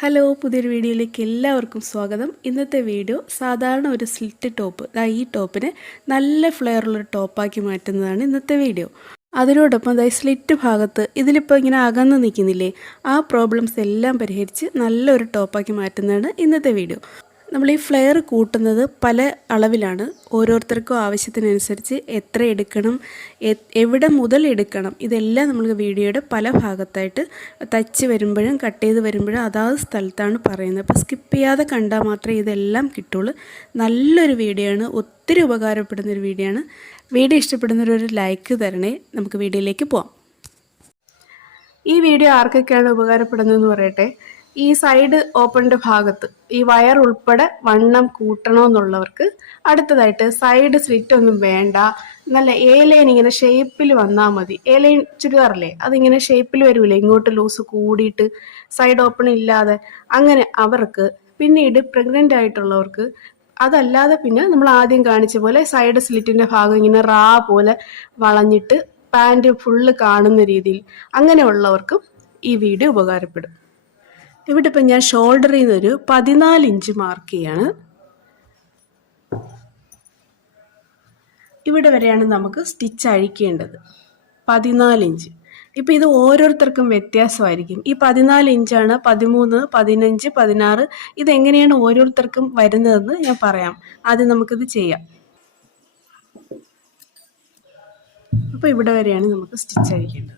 Hello, പുതിയൊരു വീഡിയോയിലേക്ക് എല്ലാവർക്കും സ്വാഗതം. ഇന്നത്തെ വീഡിയോ സാധാരണ ഒരു സ്ലിറ്റ് ടോപ്പ്, ഈ ടോപ്പിനെ നല്ല ഫ്ലെയറുള്ളൊരു ടോപ്പാക്കി മാറ്റുന്നതാണ് ഇന്നത്തെ വീഡിയോ. അതിനോടൊപ്പം സ്ലിറ്റ് ഭാഗത്ത് ഇതിലിപ്പോൾ ഇങ്ങനെ അകന്ന് നിൽക്കുന്നില്ലേ, ആ പ്രോബ്ലംസ് എല്ലാം പരിഹരിച്ച് നല്ലൊരു ടോപ്പാക്കി മാറ്റുന്നതാണ് ഇന്നത്തെ വീഡിയോ. നമ്മൾ ഈ ഫ്ലെയർ കൂട്ടുന്നത് പല അളവിലാണ്. ഓരോരുത്തർക്കും ആവശ്യത്തിനനുസരിച്ച് എത്ര എടുക്കണം, എവിടെ മുതൽ എടുക്കണം, ഇതെല്ലാം നമ്മൾ വീഡിയോയുടെ പല ഭാഗത്തായിട്ട് തച്ച് വരുമ്പോഴും കട്ട് ചെയ്ത് വരുമ്പോഴും അതാത് സ്ഥലത്താണ് പറയുന്നത്. അപ്പോൾ സ്കിപ്പ് ചെയ്യാതെ കണ്ടാൽ മാത്രമേ ഇതെല്ലാം കിട്ടുള്ളൂ. നല്ലൊരു വീഡിയോ ആണ്, ഒത്തിരി ഉപകാരപ്പെടുന്നൊരു വീഡിയോ ആണ്. വീഡിയോ ഇഷ്ടപ്പെടുന്നവരൊരു ലൈക്ക് തരണേ. നമുക്ക് വീഡിയോയിലേക്ക് പോവാം. ഈ വീഡിയോ ആർക്കൊക്കെയാണ് ഉപകാരപ്പെടുന്നതെന്ന് പറയട്ടെ. ഈ സൈഡ് ഓപ്പണിൻ്റെ ഭാഗത്ത് ഈ വയർ ഉൾപ്പെടെ വണ്ണം കൂട്ടണമെന്നുള്ളവർക്ക്, അടുത്തതായിട്ട് സൈഡ് സ്ലിറ്റ് ഒന്നും വേണ്ട, നല്ല എ ലൈൻ ഇങ്ങനെ ഷേപ്പിൽ വന്നാൽ മതി. എ ലൈൻ ചുരിദാറല്ലേ, അതിങ്ങനെ ഷേപ്പിൽ വരില്ലേ, ഇങ്ങോട്ട് ലൂസ് കൂടിയിട്ട് സൈഡ് ഓപ്പൺ ഇല്ലാതെ, അങ്ങനെ അവർക്ക്. പിന്നീട് പ്രഗ്നൻ്റ് ആയിട്ടുള്ളവർക്ക്, അതല്ലാതെ പിന്നെ നമ്മൾ ആദ്യം കാണിച്ച പോലെ സൈഡ് സ്ലിറ്റിൻ്റെ ഭാഗം ഇങ്ങനെ റാ പോലെ വളഞ്ഞിട്ട് പാൻറ് ഫുള്ള് കാണുന്ന രീതിയിൽ, അങ്ങനെയുള്ളവർക്കും ഈ വീഡിയോ ഉപകാരപ്പെടും. ഇവിടെ ഇപ്പം ഞാൻ ഷോൾഡറിൽ നിന്നൊരു 14 ഇഞ്ച് മാർക്ക് ചെയ്യാണ്. ഇവിടെ വരെയാണ് നമുക്ക് സ്റ്റിച്ച് അഴിക്കേണ്ടത്, 14 ഇഞ്ച്. ഇപ്പം ഇത് ഓരോരുത്തർക്കും വ്യത്യാസമായിരിക്കും. ഈ 14 ഇഞ്ചാണ് 13, 15, 16, ഇതെങ്ങനെയാണ് ഓരോരുത്തർക്കും വരുന്നതെന്ന് ഞാൻ പറയാം. ആദ്യം നമുക്കിത് ചെയ്യാം. അപ്പോൾ ഇവിടെ വരെയാണ് നമുക്ക് സ്റ്റിച്ച് അഴിക്കേണ്ടത്.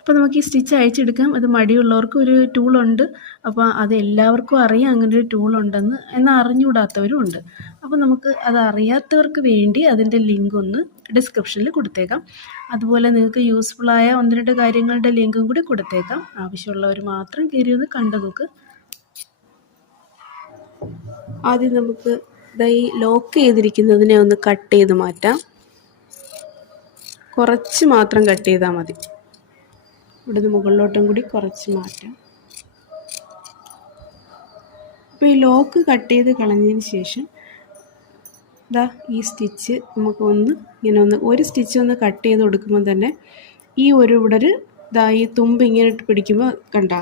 അപ്പോൾ നമുക്ക് ഈ സ്റ്റിച്ച് അഴിച്ചെടുക്കാം. അത് മടിയുള്ളവർക്ക് ഒരു ടൂളുണ്ട്. അപ്പോൾ അത് എല്ലാവർക്കും അറിയാം അങ്ങനെ ഒരു ടൂളുണ്ടെന്ന്, എന്നാൽ അറിഞ്ഞുകൂടാത്തവരും ഉണ്ട്. അപ്പോൾ നമുക്ക് അത് അറിയാത്തവർക്ക് വേണ്ടി അതിൻ്റെ ലിങ്ക് ഒന്ന് ഡിസ്ക്രിപ്ഷനിൽ കൊടുത്തേക്കാം. അതുപോലെ നിങ്ങൾക്ക് യൂസ്ഫുള്ളായ 1-2 കാര്യങ്ങളുടെ ലിങ്കും കൂടി കൊടുത്തേക്കാം. ആവശ്യമുള്ളവർ മാത്രം കയറി ഒന്ന് കണ്ടു നോക്ക്. ആദ്യം നമുക്ക് ഈ ലോക്ക് ചെയ്തിരിക്കുന്നതിനെ ഒന്ന് കട്ട് ചെയ്ത് മാറ്റാം. കുറച്ച് മാത്രം കട്ട് ചെയ്താൽ മതി. ഇവിടുന്ന് മുകളിലോട്ടും കൂടി കുറച്ച് മാറ്റാം. അപ്പോൾ ഈ ലോക്ക് കട്ട് ചെയ്ത് കളഞ്ഞതിന് ശേഷം ഈ സ്റ്റിച്ച് നമുക്കൊന്ന് ഇങ്ങനെ ഒരു സ്റ്റിച്ച് ഒന്ന് കട്ട് ചെയ്ത് കൊടുക്കുമ്പോൾ തന്നെ ഈ ഇവിടെ ഈ തുമ്പ് ഇങ്ങനെ പിടിക്കുമ്പോൾ കണ്ട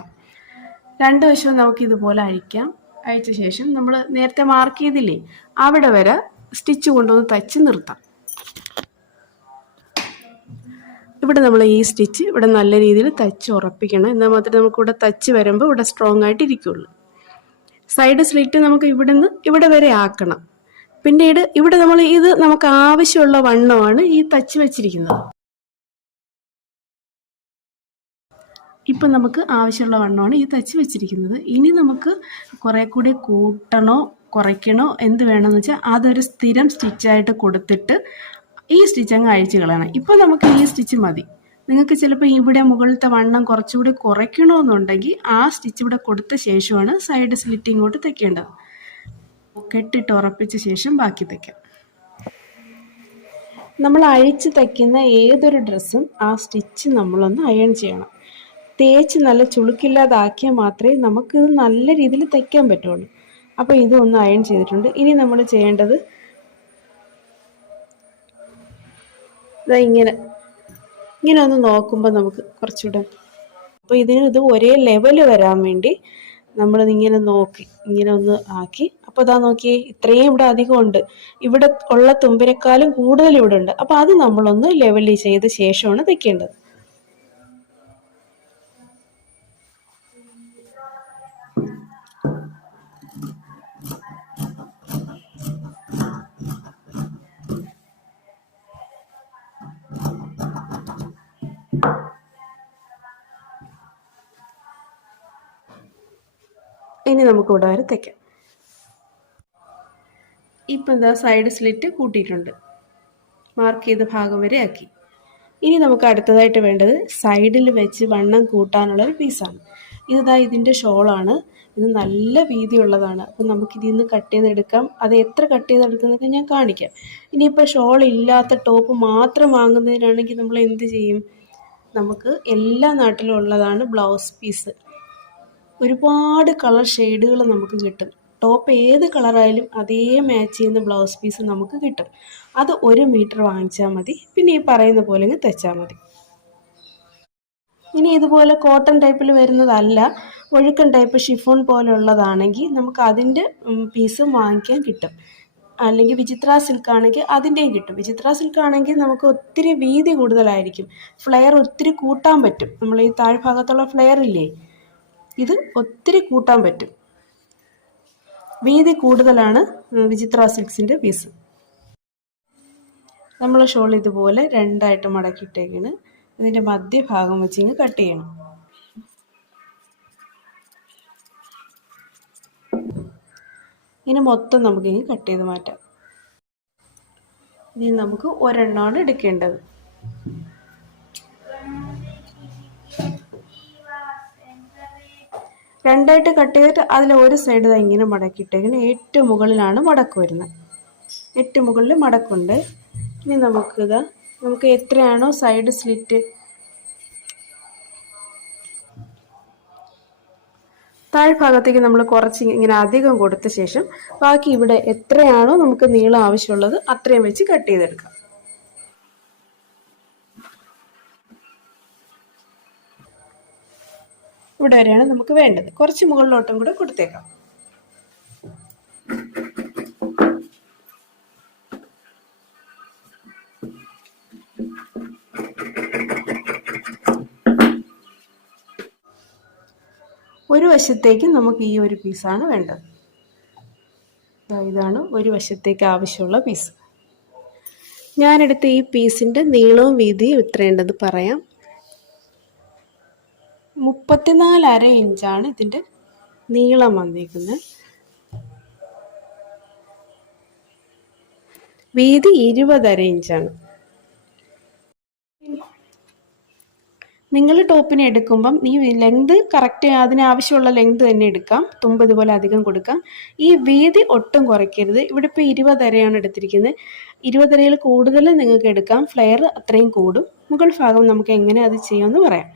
2 വശവും നമുക്ക് ഇതുപോലെ അഴിക്കാം. അഴിച്ച ശേഷം നമ്മൾ നേരത്തെ മാർക്ക് ചെയ്തില്ലേ, അവിടെ വരെ സ്റ്റിച്ച് കൊണ്ടുവന്ന് തച്ച് നിർത്താം. ഇവിടെ നമ്മൾ ഈ സ്റ്റിച്ച് ഇവിടെ നല്ല രീതിയിൽ തച്ച് ഉറപ്പിക്കണം. എന്നാൽ മാത്രമേ നമുക്കിവിടെ തച്ച് വരുമ്പോൾ ഇവിടെ സ്ട്രോങ് ആയിട്ട് ഇരിക്കുള്ളൂ. സൈഡ് സ്ലിറ്റ് നമുക്ക് ഇവിടെ വരെ ആക്കണം. പിന്നീട് ഇവിടെ നമ്മൾ ഇത് നമുക്ക് ആവശ്യമുള്ള വണ്ണമാണ് ഈ തച്ച് വെച്ചിരിക്കുന്നത്. ഇപ്പം നമുക്ക് ആവശ്യമുള്ള വണ്ണമാണ് ഈ തച്ച് വെച്ചിരിക്കുന്നത്. ഇനി നമുക്ക് കുറേ കൂടി കൂട്ടണോ കുറയ്ക്കണോ എന്ത് വേണമെന്ന് വെച്ചാൽ അതൊരു സ്ഥിരം സ്റ്റിച്ചായിട്ട് കൊടുത്തിട്ട് ഈ സ്റ്റിച്ച് അങ്ങ് അഴിച്ച് കളയണം. ഇപ്പം നമുക്ക് ഈ സ്റ്റിച്ച് മതി. നിങ്ങൾക്ക് ചിലപ്പോൾ ഇവിടെ മുകളിലത്തെ വണ്ണം കുറച്ചുകൂടി കുറയ്ക്കണമെന്നുണ്ടെങ്കിൽ ആ സ്റ്റിച്ച് ഇവിടെ കൊടുത്ത ശേഷമാണ് സൈഡ് സ്ലിറ്റ് ഇങ്ങോട്ട് തയ്ക്കേണ്ടത്. കെട്ടിട്ട് ഉറപ്പിച്ച ശേഷം ബാക്കി തയ്ക്കാം. നമ്മൾ അഴിച്ച് തയ്ക്കുന്ന ഏതൊരു ഡ്രസ്സും ആ സ്റ്റിച്ച് നമ്മളൊന്ന് അയൺ ചെയ്യണം. തേച്ച് നല്ല ചുളുക്കില്ലാതാക്കിയാൽ മാത്രമേ നമുക്കിത് നല്ല രീതിയിൽ തയ്ക്കാൻ പറ്റുള്ളൂ. അപ്പോൾ ഇതൊന്ന് അയൺ ചെയ്തിട്ടുണ്ട്. ഇനി നമ്മൾ ചെയ്യേണ്ടത് ഇങ്ങനെ ഒന്ന് നോക്കുമ്പോൾ നമുക്ക് കുറച്ചുകൂടെ, അപ്പോൾ ഇത് ഒരേ ലെവൽ വരാൻ വേണ്ടി നമ്മളിതിങ്ങനെ നോക്കി ഇങ്ങനെ ഒന്ന് ആക്കി. അപ്പോൾ നോക്കിയേ, ഇത്രയും ഇവിടെ അധികമുണ്ട്. ഇവിടെ ഉള്ള തുമ്പിനേക്കാളും കൂടുതൽ ഇവിടെ ഉണ്ട്. അപ്പോൾ അത് നമ്മളൊന്ന് ലെവൽ ചെയ്ത ശേഷമാണ് തയ്ക്കേണ്ടത്. ഇനി നമുക്ക് ഇവിടെ വരെ തയ്ക്കാം. ഇപ്പം സൈഡ് സ്ലിറ്റ് കൂട്ടിയിട്ടുണ്ട്, മാർക്ക് ചെയ്ത ഭാഗം വരെ ആക്കി. ഇനി നമുക്ക് അടുത്തതായിട്ട് വേണ്ടത് സൈഡിൽ വെച്ച് വണ്ണം കൂട്ടാനുള്ളൊരു പീസാണ്. ഇതിൻ്റെ ഷോളാണ്. ഇത് നല്ല വീതിയുള്ളതാണ്. അപ്പം നമുക്കിതിൽ നിന്ന് കട്ട് ചെയ്തെടുക്കാം. അത് എത്ര കട്ട് ചെയ്തെടുക്കുന്നതൊക്കെ ഞാൻ കാണിക്കാം. ഇനിയിപ്പോൾ ഷോൾ ഇല്ലാത്ത ടോപ്പ് മാത്രം വാങ്ങുന്നതിനാണെങ്കിൽ നമ്മൾ എന്ത് ചെയ്യും? നമുക്ക് എല്ലാ നാട്ടിലും ഉള്ളതാണ് ബ്ലൗസ് പീസ്. ഒരുപാട് കളർ ഷെയ്ഡുകൾ നമുക്ക് കിട്ടും. ടോപ്പ് ഏത് കളറായാലും അതേ മാച്ച് ചെയ്യുന്ന ബ്ലൗസ് പീസ് നമുക്ക് കിട്ടും. അത് 1 മീറ്റർ വാങ്ങിച്ചാൽ മതി. പിന്നെ ഈ പറയുന്ന പോലെ തയ്ച്ചാൽ മതി. ഇനി ഇതുപോലെ കോട്ടൺ ടൈപ്പിൽ വരുന്നതല്ല, ഒഴുക്കൻ ടൈപ്പ് ഷിഫോൺ പോലുള്ളതാണെങ്കിൽ നമുക്ക് അതിൻ്റെ പീസും വാങ്ങിക്കാൻ കിട്ടും. അല്ലെങ്കിൽ വിചിത്ര സിൽക്ക് ആണെങ്കിൽ അതിൻ്റെയും കിട്ടും. വിചിത്ര സിൽക്ക് ആണെങ്കിൽ നമുക്ക് ഒത്തിരി വീതി കൂടുതലായിരിക്കും, ഫ്ലെയർ ഒത്തിരി കൂട്ടാൻ പറ്റും. നമ്മൾ ഈ താഴ്ഭാഗത്തുള്ള ഫ്ലെയർ ഇല്ലേ, ഇത് ഒത്തിരി കൂട്ടാൻ പറ്റും. വീതി കൂടുതലാണ് വിചിത്ര സിൽക്സിൻ്റെ പീസ്. നമ്മൾ ഷോൾ ഇതുപോലെ 2ആയിട്ട് മടക്കിയിട്ടേക്കാണ്. ഇതിൻ്റെ മധ്യഭാഗം വെച്ച് കട്ട് ചെയ്യണം. ഇനി മൊത്തം നമുക്ക് കട്ട് ചെയ്ത് മാറ്റാം. ഇനി നമുക്ക് ഒരെണ്ണമാണ് എടുക്കേണ്ടത്. രണ്ടായിട്ട് കട്ട് ചെയ്തിട്ട് അതിൽ ഒരു സൈഡ് ഇങ്ങനെ മടക്കിയിട്ടേക്കിന് ഏറ്റവും മുകളിലാണ് മടക്ക് വരുന്നത്. ഏറ്റവും മുകളിൽ മടക്കുണ്ട്. ഇനി നമുക്ക് എത്രയാണോ സൈഡ് സ്ലിറ്റ്, താഴ്ഭാഗത്തേക്ക് നമ്മൾ കുറച്ച് ഇങ്ങനെ അധികം കൊടുത്ത ശേഷം ബാക്കി ഇവിടെ എത്രയാണോ നമുക്ക് നീളം ആവശ്യമുള്ളത് അത്രയും വെച്ച് കട്ട് ചെയ്തെടുക്കാം. ഇവിടെ വരെയാണ് നമുക്ക് വേണ്ടത്. കുറച്ച് മുകളിലോട്ടും കൂടെ കൊടുത്തേക്കാം. ഒരു വശത്തേക്ക് നമുക്ക് ഈ ഒരു പീസാണ് വേണ്ടത്. ഇതാണ് ഒരു വശത്തേക്ക് ആവശ്യമുള്ള പീസ്. ഞാനെടുത്ത ഈ പീസിൻ്റെ നീളവും വീതിയും എത്രയുണ്ടെന്ന് പറയാം. 34.5 ഇഞ്ചാണ് ഇതിൻ്റെ നീളം വന്നിരിക്കുന്നത്. വീതി 20.5 ഇഞ്ചാണ്. നിങ്ങൾ ടോപ്പിനെ എടുക്കുമ്പം ഈ ലെങ്ത് കറക്റ്റ് അതിനാവശ്യമുള്ള ലെങ്ത് തന്നെ എടുക്കാം. തുമ്പ് ഇതുപോലെ അധികം കൊടുക്കാം. ഈ വീതി ഒട്ടും കുറയ്ക്കരുത്. ഇവിടെ ഇപ്പോൾ 20.5 എടുത്തിരിക്കുന്നത്. 20.5 കൂടുതൽ നിങ്ങൾക്ക് എടുക്കാം. ഫ്ലെയർ അത്രയും കൂടും. മുകൾ ഭാഗം നമുക്ക് എങ്ങനെ അത് ചെയ്യാമെന്ന് പറയാം.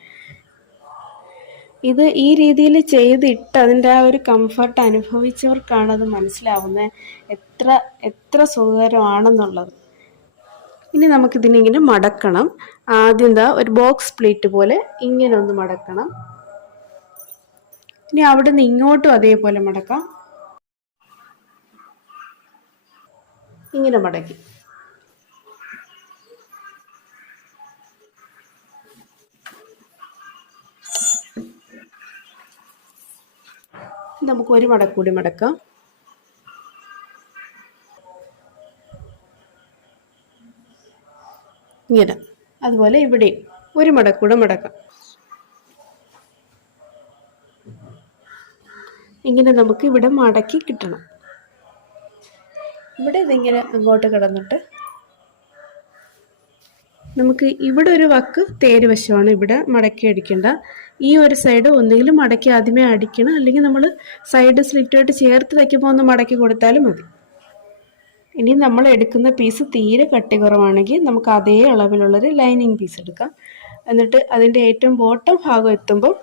ഇത് ഈ രീതിയിൽ ചെയ്തിട്ട് അതിൻ്റെ ആ ഒരു കംഫർട്ട് അനുഭവിച്ചവർക്കാണ് അത് മനസ്സിലാവുന്നത് എത്ര സുഖകരമാണെന്നുള്ളത്. ഇനി നമുക്കിതിനിങ്ങനെ മടക്കണം. ആദ്യം ഒരു ബോക്സ് പ്ലേറ്റ് പോലെ ഇങ്ങനെ ഒന്ന് മടക്കണം. ഇനി അവിടെ നിന്ന് ഇങ്ങോട്ടും അതേപോലെ മടക്കാം. ഇങ്ങനെ മടക്കി നമുക്ക് ഒരു മടക്കൂടി മടക്കാം. ഇങ്ങനെ അതുപോലെ ഇവിടെ ഒരു മടക്കൂടെ മടക്കാം. ഇങ്ങനെ നമുക്ക് ഇവിടെ മടക്കി കിട്ടണം. ഇവിടെ ഇതിങ്ങനെ അങ്ങോട്ട് കിടന്നിട്ട് നമുക്ക് ഇവിടെ ഒരു വക്ക് തേര് വശമാണ്. ഇവിടെ മടക്കി അടിക്കേണ്ട. ഈ ഒരു സൈഡ് ഒന്നുകിലും മടക്കി ആദ്യമേ അടിക്കണം, അല്ലെങ്കിൽ നമ്മൾ സൈഡ് സ്ലിറ്റുമായിട്ട് ചേർത്ത് വയ്ക്കുമ്പോൾ ഒന്ന് മടക്കി കൊടുത്താലും മതി. ഇനി നമ്മൾ എടുക്കുന്ന പീസ് തീരെ കട്ടി കുറവാണെങ്കിൽ നമുക്ക് അതേ അളവിലുള്ളൊരു ലൈനിങ് പീസ് എടുക്കാം. എന്നിട്ട് അതിൻ്റെ ഏറ്റവും ബോട്ടം ഭാഗം എത്തുമ്പോൾ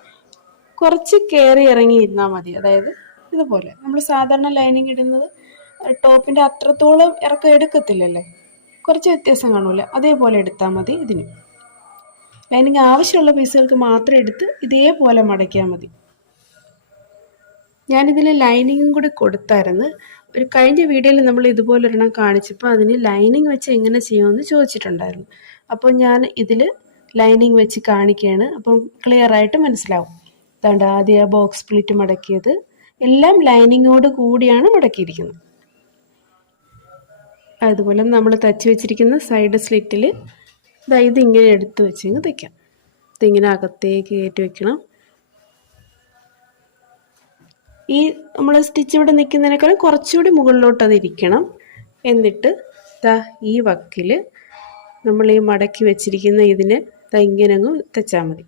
കുറച്ച് കയറി ഇറങ്ങി ഇരുന്നാൽ മതി. അതായത് ഇതുപോലെ നമ്മൾ സാധാരണ ലൈനിങ് ഇടുന്നത് ടോപ്പിൻ്റെ അത്രത്തോളം ഇറക്കം എടുക്കത്തില്ലല്ലേ, കുറച്ച് വ്യത്യാസം കാണൂല, അതേപോലെ എടുത്താൽ മതി. ഇതിന് ലൈനിങ് ആവശ്യമുള്ള പീസുകൾക്ക് മാത്രം എടുത്ത് ഇതേപോലെ മടക്കിയാൽ മതി. ഞാനിതിൽ ലൈനിങ്ങും കൂടി കൊടുത്തായിരുന്നു. ഒരു കഴിഞ്ഞ വീഡിയോയിൽ നമ്മൾ ഇതുപോലൊരെണ്ണം കാണിച്ചപ്പോൾ അതിന് ലൈനിങ് വെച്ച് എങ്ങനെ ചെയ്യുമെന്ന് ചോദിച്ചിട്ടുണ്ടായിരുന്നു. അപ്പോൾ ഞാൻ ഇതിൽ ലൈനിങ് വെച്ച് കാണിക്കുകയാണ്. അപ്പം ക്ലിയറായിട്ട് മനസ്സിലാവും. അതുകൊണ്ട് ആദ്യം ആ ബോക്സ് പ്ലിറ്റ് മടക്കിയത് എല്ലാം ലൈനിങ്ങോട് കൂടിയാണ് മടക്കിയിരിക്കുന്നത്. അതുപോലെ നമ്മൾ തച്ച് വെച്ചിരിക്കുന്ന സൈഡ് സ്ലിറ്റിൽ ഇതിങ്ങനെ എടുത്ത് വെച്ച് തയ്ക്കാം. ഇതിങ്ങനെ അകത്തേക്ക് കയറ്റി വെക്കണം. ഈ നമ്മൾ സ്റ്റിച്ച് ഇവിടെ നിൽക്കുന്നതിനേക്കാളും കുറച്ചുകൂടി മുകളിലോട്ട് അതിരിക്കണം. എന്നിട്ട് ഈ വക്കിൽ നമ്മൾ ഈ മടക്കി വെച്ചിരിക്കുന്ന ഇതിന് ഇങ്ങനെ അങ്ങ് തച്ചാൽ മതി.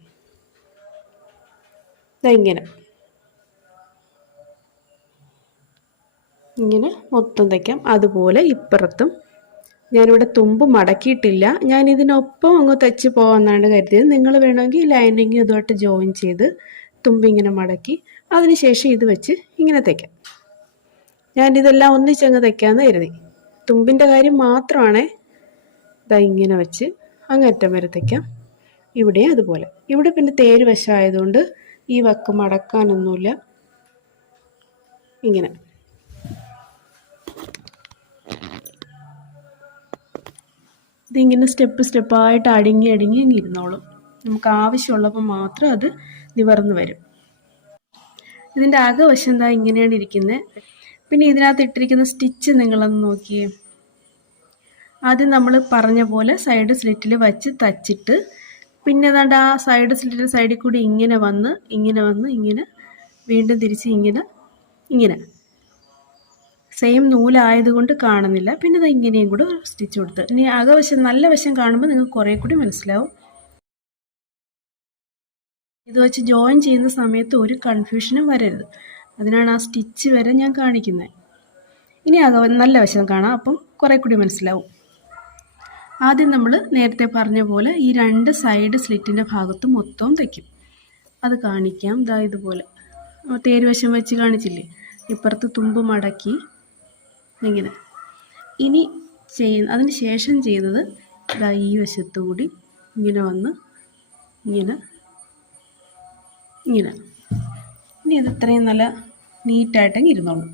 ഇങ്ങനെ മൊത്തം തയ്ക്കാം. അതുപോലെ ഇപ്പുറത്തും ഞാനിവിടെ തുമ്പ് മടക്കിയിട്ടില്ല. ഞാൻ ഇതിനൊപ്പം അങ്ങ് തച്ച് പോകാമെന്നാണ് കരുതിയത്. നിങ്ങൾ വേണമെങ്കിൽ ലൈനിങ് ഇതുമായിട്ട് ജോയിൻ ചെയ്ത് തുമ്പ് ഇങ്ങനെ മടക്കി അതിനുശേഷം ഇത് വെച്ച് ഇങ്ങനെ തയ്ക്കാം. ഞാനിതെല്ലാം ഒന്നിച്ചങ്ങ് തയ്ക്കാമെന്ന് കരുതി. തുമ്പിൻ്റെ കാര്യം മാത്രമാണേ ഇതാ ഇങ്ങനെ വെച്ച് അങ്ങറ്റം വരെ തയ്ക്കാം. ഇവിടെ അതുപോലെ. ഇവിടെ പിന്നെ തേര് വശമായതുകൊണ്ട് ഈ വക്ക് മടക്കാനൊന്നുമില്ല. ഇങ്ങനെ ഇതിങ്ങനെ സ്റ്റെപ്പായിട്ട് അടുങ്ങി അങ്ങ് ഇരുന്നോളും. നമുക്ക് ആവശ്യമുള്ളപ്പോൾ മാത്രം അത് നിവർന്ന് വരും. ഇതിൻ്റെ അകവശം എന്താ ഇങ്ങനെയാണ് ഇരിക്കുന്നത്. പിന്നെ ഇതിനകത്ത് ഇട്ടിരിക്കുന്ന സ്റ്റിച്ച് നിങ്ങളൊന്ന് നോക്കിയേ. ആദ്യം നമ്മൾ പറഞ്ഞ പോലെ സൈഡ് സ്ലിറ്റിൽ വച്ച് തച്ചിട്ട് പിന്നെ ഏതാണ്ട് ആ സൈഡ് സ്ലിറ്റിൻ്റെ സൈഡിൽ കൂടി ഇങ്ങനെ വന്ന് ഇങ്ങനെ വീണ്ടും തിരിച്ച് ഇങ്ങനെ സെയിം നൂലായതുകൊണ്ട് കാണുന്നില്ല. പിന്നെ ഇത് ഇങ്ങനെയും കൂടെ സ്റ്റിച്ച് കൊടുത്ത് ഇനി അകവശം നല്ല വശം കാണുമ്പോൾ നിങ്ങൾക്ക് കുറേ കൂടി മനസ്സിലാവും. ഇത് വെച്ച് ജോയിൻ ചെയ്യുന്ന സമയത്ത് ഒരു കൺഫ്യൂഷനും വരരുത്. അതിനാണ് ആ സ്റ്റിച്ച് വരെ ഞാൻ കാണിക്കുന്നത്. ഇനി നല്ല വശം കാണാം, അപ്പം കുറേ കൂടി മനസ്സിലാവും. ആദ്യം നമ്മൾ നേരത്തെ പറഞ്ഞ പോലെ ഈ 2 സൈഡ് സ്ലിറ്റിൻ്റെ ഭാഗത്ത് മൊത്തം തയ്ക്കും. അത് കാണിക്കാം. ദാ ഇതുപോലെ തേര് വശം വെച്ച് കാണിച്ചില്ലേ. ഇപ്പുറത്ത് തുമ്പ് മടക്കി ഇങ്ങനെ. ഇനി അതിന് ശേഷം ചെയ്തത് ദാ ഈ വശത്തുകൂടി ഇങ്ങനെ വന്ന് ഇങ്ങനെ. ഇനി ഇത് ഇത്രയും നല്ല നീറ്റായിട്ടങ്ങ് ഇരുന്നോളൂ.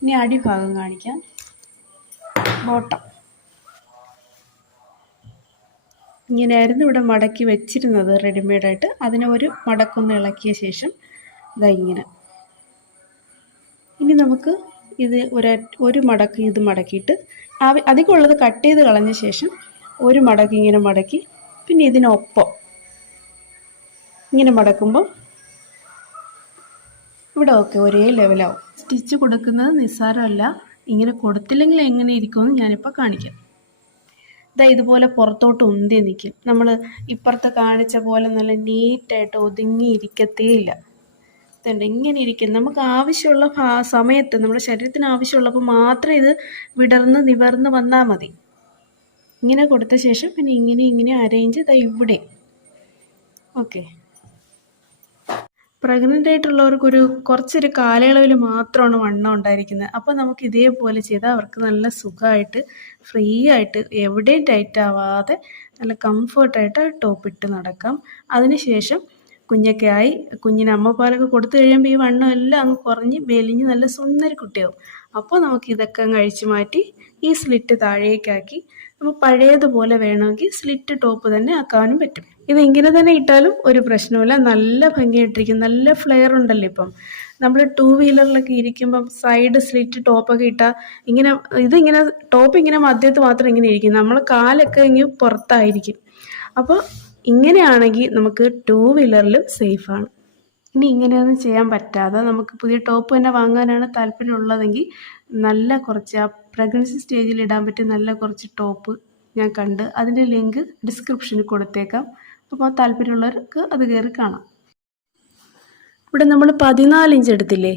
ഇനി അടിഭാഗം കാണിക്കാം. ബോട്ടം ഇങ്ങനെയായിരുന്നു ഇവിടെ മടക്കി വെച്ചിരുന്നത് റെഡിമെയ്ഡായിട്ട്. അതിനെ ഒരു മടക്കൊന്ന് ഇളക്കിയ ശേഷം ഇതാ ഇങ്ങനെ. ഇനി നമുക്ക് ഇത് ഒരു മടക്ക് ഇത് മടക്കിയിട്ട് അധികമുള്ളത് കട്ട് ചെയ്ത് കളഞ്ഞ ശേഷം ഒരു മടക്ക് ഇങ്ങനെ മടക്കി പിന്നെ ഇതിനൊപ്പം ഇങ്ങനെ മടക്കുമ്പോൾ ഇവിടെ ഓക്കെ ഒരേ ലെവലാവും. സ്റ്റിച്ച് കൊടുക്കുന്നത് നിസ്സാരമല്ല. ഇങ്ങനെ കൊടുത്തില്ലെങ്കിൽ എങ്ങനെ ഇരിക്കുമെന്ന് ഞാനിപ്പോൾ കാണിക്കാം. ഇതാ ഇതുപോലെ പുറത്തോട്ട് ഉന്തി നിൽക്കും. നമ്മൾ ഇപ്പുറത്ത് കാണിച്ച പോലെ നല്ല നീറ്റായിട്ട് ഒതുങ്ങി ഇരിക്കത്തേയില്ല. ഇതുണ്ട് ഇങ്ങനെ ഇരിക്കും. നമുക്ക് ആവശ്യമുള്ള സമയത്ത് നമ്മുടെ ശരീരത്തിന് ആവശ്യമുള്ളപ്പോൾ മാത്രം ഇത് വിടർന്ന് നിവർന്ന് വന്നാൽ മതി. ഇങ്ങനെ കൊടുത്ത ശേഷം പിന്നെ ഇങ്ങനെ അറേഞ്ച് ഇതാ ഇവിടെ. ഓക്കെ. പ്രഗ്നൻ്റ് ആയിട്ടുള്ളവർക്കൊരു കുറച്ചൊരു കാലയളവിൽ മാത്രമാണ് വണ്ണം ഉണ്ടായിരിക്കുന്നത്. അപ്പോൾ നമുക്ക് ഇതേപോലെ ചെയ്താൽ അവർക്ക് നല്ല സുഖമായിട്ട് ഫ്രീ ആയിട്ട് എവിടെയും ടൈറ്റ് ആവാതെ നല്ല കംഫർട്ടായിട്ട് ടോപ്പ് ഇട്ട് നടക്കാം. അതിനുശേഷം കുഞ്ഞൊക്കെ ആയി കുഞ്ഞിന് അമ്മപ്പാലൊക്കെ കൊടുത്തു കഴിയുമ്പോൾ ഈ വണ്ണം എല്ലാം അങ്ങ് കുറഞ്ഞ് വെലിഞ്ഞ് നല്ല സുന്ദരി കുട്ടിയാവും. അപ്പോൾ നമുക്ക് ഇതൊക്കെ അങ്ങ് അഴിച്ചു മാറ്റി ഈ സ്ലിറ്റ് താഴേക്കാക്കി നമുക്ക് പഴയതുപോലെ വേണമെങ്കിൽ സ്ലിറ്റ് ടോപ്പ് തന്നെ ആക്കാനും പറ്റും. ഇത് ഇങ്ങനെ തന്നെ ഇട്ടാലും ഒരു പ്രശ്നവുമില്ല. നല്ല ഭംഗിയായിട്ടിരിക്കും. നല്ല ഫ്ലെയർ ഉണ്ടല്ലോ ഇപ്പം. നമ്മൾ 2 വീലറിലൊക്കെ ഇരിക്കുമ്പം സൈഡ് സ്ലിറ്റ് ടോപ്പൊക്കെ ഇട്ടാൽ ഇതിങ്ങനെ ടോപ്പ് ഇങ്ങനെ മധ്യത്ത് മാത്രം ഇങ്ങനെ ഇരിക്കും. നമ്മൾ കാലൊക്കെ ഇങ്ങനെ പുറത്തായിരിക്കും. അപ്പോൾ ഇങ്ങനെയാണെങ്കിൽ നമുക്ക് 2 വീലറിലും സേഫാണ്. ഇനി ഇങ്ങനെയൊന്നും ചെയ്യാൻ പറ്റാതെ നമുക്ക് പുതിയ ടോപ്പ് തന്നെ വാങ്ങാനാണ് താല്പര്യമുള്ളതെങ്കിൽ നല്ല കുറച്ച് ആ പ്രഗ്നൻസി സ്റ്റേജിൽ ഇടാൻ പറ്റിയ നല്ല കുറച്ച് ടോപ്പ് ഞാൻ കണ്ട് അതിൻ്റെ ലിങ്ക് ഡിസ്ക്രിപ്ഷനിൽ കൊടുത്തേക്കാം. അപ്പോൾ താല്പര്യമുള്ളവർക്ക് അത് കയറി കാണാം. ഇവിടെ നമ്മൾ 14 ഇഞ്ച് എടുത്തില്ലേ,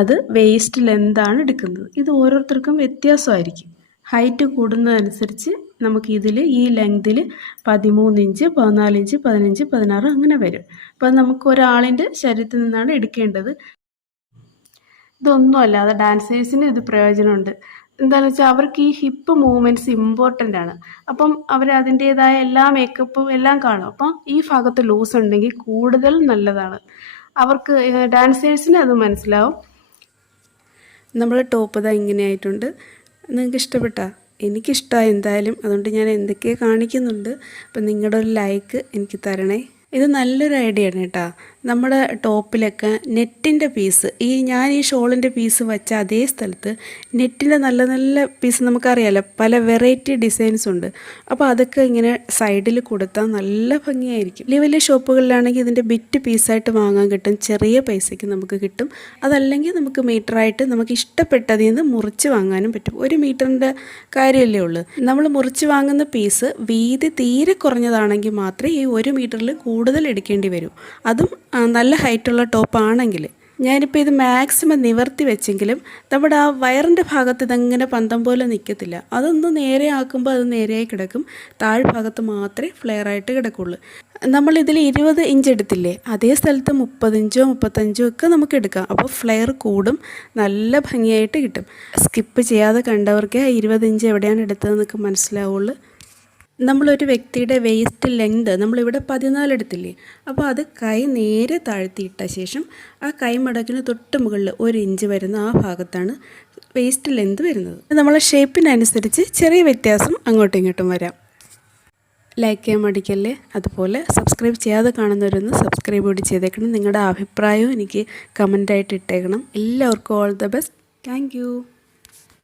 അത് വേസ്റ്റ് ലെന്താണ് എടുക്കുന്നത്. ഇത് ഓരോരുത്തർക്കും വ്യത്യാസമായിരിക്കും. ഹൈറ്റ് കൂടുന്നതനുസരിച്ച് നമുക്ക് ഇതിൽ ഈ ലെങ്തിൽ 13 ഇഞ്ച് 14 ഇഞ്ച് 15 16 അങ്ങനെ വരും. അപ്പോൾ നമുക്ക് ഒരാളിൻ്റെ ശരീരത്തിൽ നിന്നാണ് എടുക്കേണ്ടത്. ഇതൊന്നും അല്ലാതെ ഡാൻസേഴ്സിന് ഇത് പ്രയോജനമുണ്ട്. എന്താണെന്ന് വെച്ചാൽ അവർക്ക് ഈ ഹിപ്പ് മൂവ്മെൻറ്റ്സ് ഇമ്പോർട്ടൻ്റ് ആണ്. അപ്പം അവർ അതിൻ്റേതായ എല്ലാ മേക്കപ്പും എല്ലാം കാണും. അപ്പം ഈ ഭാഗത്ത് ലൂസ് ഉണ്ടെങ്കിൽ കൂടുതൽ നല്ലതാണ്. അവർക്ക് ഡാൻസേഴ്സിന് അത് മനസ്സിലാവും. നമ്മൾ ടോപ്പ് ഇതാ ഇങ്ങനെ ആയിട്ടുണ്ട്. നിങ്ങൾക്ക് ഇഷ്ടപ്പെട്ടാ? എനിക്കിഷ്ടമായി എന്തായാലും. അതുകൊണ്ട് ഞാൻ എന്തൊക്കെയോ കാണിക്കുന്നുണ്ട്. അപ്പം നിങ്ങളുടെ ഒരു ലൈക്ക് എനിക്ക് തരണേ. ഇത് നല്ലൊരു ഐഡിയ ആണ് കേട്ടോ. നമ്മുടെ ടോപ്പിലൊക്കെ നെറ്റിൻ്റെ പീസ് ഞാൻ ഈ ഷോളിൻ്റെ പീസ് വെച്ച അതേ സ്ഥലത്ത് നെറ്റിൻ്റെ നല്ല നല്ല പീസ് നമുക്കറിയാമല്ലോ, പല വെറൈറ്റി ഡിസൈൻസ് ഉണ്ട്. അപ്പോൾ അതൊക്കെ ഇങ്ങനെ സൈഡിൽ കൊടുത്താൽ നല്ല ഭംഗിയായിരിക്കും. വലിയ വലിയ ഷോപ്പുകളിലാണെങ്കിൽ ഇതിൻ്റെ ബിറ്റ് പീസായിട്ട് വാങ്ങാൻ കിട്ടും. ചെറിയ പൈസയ്ക്ക് നമുക്ക് കിട്ടും. അതല്ലെങ്കിൽ നമുക്ക് മീറ്ററായിട്ട് നമുക്ക് ഇഷ്ടപ്പെട്ടതിൽ നിന്ന് മുറിച്ച് വാങ്ങാനും പറ്റും. 1 മീറ്ററിൻ്റെ കാര്യമല്ലേ ഉള്ളൂ. നമ്മൾ മുറിച്ച് വാങ്ങുന്ന പീസ് വീതി തീരെ കുറഞ്ഞതാണെങ്കിൽ മാത്രമേ ഈ 1 മീറ്ററിൽ കൂടുതൽ എടുക്കേണ്ടി വരൂ. അതും നല്ല ഹൈറ്റുള്ള ടോപ്പാണെങ്കിൽ. ഞാനിപ്പോൾ ഇത് മാക്സിമം നിവർത്തി വെച്ചെങ്കിലും നമ്മുടെ ആ വയറിൻ്റെ ഭാഗത്ത് ഇതങ്ങനെ പന്തം പോലെ നിൽക്കത്തില്ല. അതൊന്ന് നേരെ ആക്കുമ്പോൾ അത് നേരെയായി കിടക്കും. താഴ്ഭാഗത്ത് മാത്രമേ ഫ്ലെയർ ആയിട്ട് കിടക്കുള്ളൂ. നമ്മളിതിൽ 20 ഇഞ്ച് എടുത്തില്ലേ, അതേ സ്ഥലത്ത് 30 ഇഞ്ചോ 35 ഒക്കെ നമുക്ക് എടുക്കാം. അപ്പോൾ ഫ്ലെയർ കൂടും, നല്ല ഭംഗിയായിട്ട് കിട്ടും. സ്കിപ്പ് ചെയ്യാതെ കണ്ടവർക്ക് 20 ഇഞ്ച് എവിടെയാണ് എടുത്തതെന്നൊക്കെ മനസ്സിലാവുള്ളൂ. നമ്മളൊരു വ്യക്തിയുടെ വേസ്റ്റ് ലെങ്ത് നമ്മളിവിടെ 14 എടുത്തില്ലേ, അപ്പോൾ അത് കൈ നേരെ താഴ്ത്തിയിട്ട ശേഷം ആ കൈ മടക്കിന് തൊട്ട് മുകളിൽ 1 ഇഞ്ച് വരുന്ന ആ ഭാഗത്താണ് വേസ്റ്റ് ലെങ്ത് വരുന്നത്. നമ്മളെ ഷേപ്പിനനുസരിച്ച് ചെറിയ വ്യത്യാസം അങ്ങോട്ടും ഇങ്ങോട്ടും വരാം. ലൈക്ക് ചെയ്യാൻ മടിക്കല്ലേ. അതുപോലെ സബ്സ്ക്രൈബ് ചെയ്യാതെ കാണുന്നവരൊന്ന് സബ്സ്ക്രൈബ് കൂടി ചെയ്തേക്കണം. നിങ്ങളുടെ അഭിപ്രായവും എനിക്ക് കമൻ്റായിട്ട് ഇട്ടേക്കണം. എല്ലാവർക്കും all the best. Thank you.